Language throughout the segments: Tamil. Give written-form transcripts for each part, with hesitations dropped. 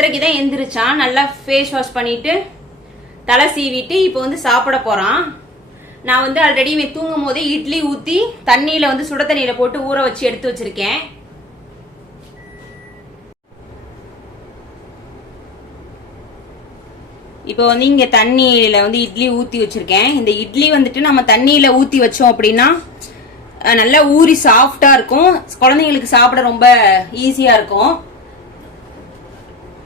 10:30 தான் எந்திரிச்சான். நல்லா ஃபேஸ் வாஷ் பண்ணிட்டு தலை சீவிட்டு இப்போ வந்து சாப்பிட போறான். நான் வந்து ஆல்ரெடி தூங்கும் போதே இட்லி ஊத்தி தண்ணியில வந்து சுட தண்ணியில போட்டு ஊற வச்சு எடுத்து வச்சிருக்கேன். இப்போ வந்து இங்க தண்ணியில வந்து இட்லி ஊத்தி வச்சிருக்கேன். இந்த இட்லி வந்துட்டு நம்ம தண்ணியில ஊத்தி வச்சோம் அப்படின்னா நல்லா ஊறி சாஃப்டா இருக்கும். குழந்தைங்களுக்கு சாப்பிட ரொம்ப ஈஸியா இருக்கும்.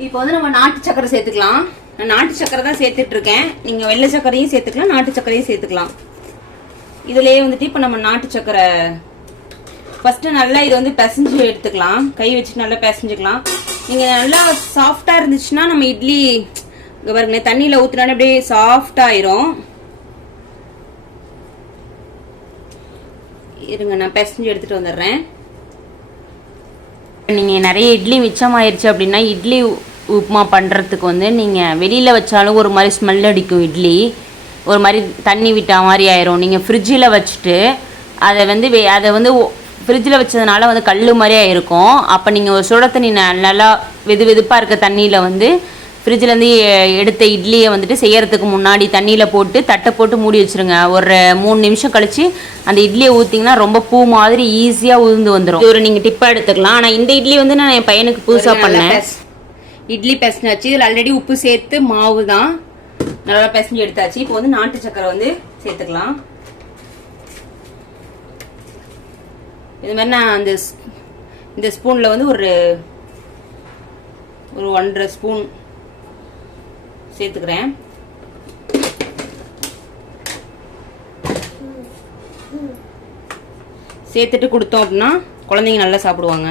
இப்போ வந்து நம்ம நாட்டு சக்கரை சேர்த்துக்கலாம். நான் நாட்டு சக்கரை தான் சேர்த்துட்டு இருக்கேன். நீங்க வெள்ளை சக்கரையும் சேர்த்துக்கலாம், நாட்டு சக்கரையும் சேர்த்துக்கலாம். இதுலயே வந்துட்டு இப்போ நம்ம நாட்டு சக்கரை ஃபர்ஸ்ட் நல்லா இது வந்து பிசைஞ்சு எடுத்துக்கலாம். கை வச்சு நல்லா பிசைஞ்சுக்கலாம். நீங்க நல்லா சாஃப்டா இருந்துச்சுன்னா நம்ம இட்லி பாருங்க தண்ணியில ஊத்துனாலே அப்படியே சாஃப்ட் ஆயிரும். இருங்க நான் பிசைஞ்சு எடுத்துட்டு வந்துடுறேன். நீங்க நிறைய இட்லி மிச்சமாயிருச்சு அப்படின்னா இட்லி உப்புமா பண்றதுக்கு வந்து நீங்க வெளியில வச்சாலும் ஒரு மாதிரி ஸ்மெல் அடிக்கும். இட்லி ஒரு மாதிரி தண்ணி விட்டா மாதிரி ஆயிரும். நீங்க ஃப்ரிட்ஜில் வச்சுட்டு அதை வந்து ஃப்ரிட்ஜில் வச்சதுனால வந்து கல் மாதிரியா இருக்கும். அப்போ நீங்கள் ஒரு சுட தண்ணி நல்லா வெதுப்பாக இருக்க தண்ணியில் வந்து ஃப்ரிட்ஜிலேருந்து எடுத்த இட்லியை வந்துட்டு செய்யறதுக்கு முன்னாடி தண்ணியில் போட்டு தட்டை போட்டு மூடி வச்சுருங்க. ஒரு 3 நிமிஷம் கழிச்சு அந்த இட்லியை ஊற்றிங்கன்னா ரொம்ப பூ மாதிரி ஈஸியாக உதிர்ந்து வந்துடும். இது ஒரு நீங்கள் டிப்பாக எடுத்துக்கலாம். ஆனால் இந்த இட்லி வந்து நான் என் பையனுக்கு புதுசாக பண்ணேன். இட்லி பிசைஞ்சாச்சு. இதில் ஆல்ரெடி உப்பு சேர்த்து மாவு தான் நல்லா பிசைஞ்சு எடுத்தாச்சு. இப்போ வந்து நாட்டு சக்கரை வந்து சேர்த்துக்கலாம். இது மாதிரி நான் இந்த ஸ்பூனில் வந்து ஒரு 1.5 ஸ்பூன் சேர்த்துக்கிறேன். சேர்த்துட்டு கொடுத்தோம் அப்படின்னா குழந்தைங்க நல்லா சாப்பிடுவாங்க.